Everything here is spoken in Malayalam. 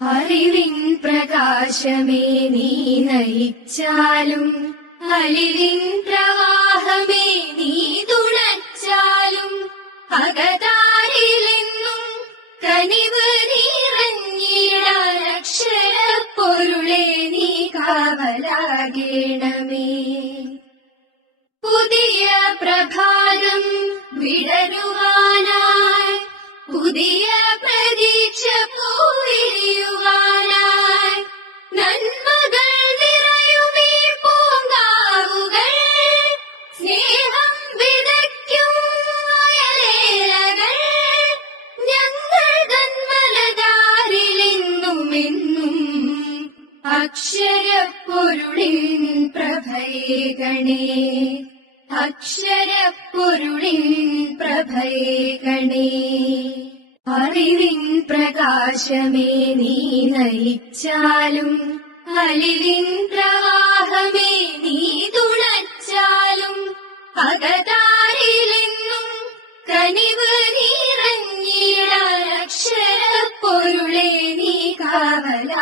അറിവിൻ പ്രകാശമേ നീ നയിച്ചാലും അലിവിൻ പ്രവാഹമേ നീ തുണച്ചാലും അകതാരിലെന്നും കനിവ് നിറഞ്ഞിടാൻ അക്ഷരപ്പൊരുളെ നീ കാവലാകേണമേ. പുതിയ പ്രഭാതം വിടരുവാനായി പുതിയ പ്രതീക്ഷ പൂവിരിയുവാനായി നന്മകൾ നിറയുമീ പൂങ്കാവുകൾ സ്നേഹം വിതയ്ക്കും വയലേലകൾ ഞങ്ങൾ തന്മലതാരിലെന്നുമെന്നും അക്ഷരപ്പൊരുളിൻ പ്രഭയേകണേ അക്ഷരപ്പൊരുളിൻ പ്രഭയേകണേ. അറിവിൻ പ്രകാശമേ നീ നയിച്ചാലും അലിവിൻ പ്രവാഹമേ നീ തുണച്ചാലും അകതാരിലെന്നും കനിവ് നിറഞ്ഞിടാൻ അക്ഷരപ്പൊരുളെ നീ കാവലാകേണമേ.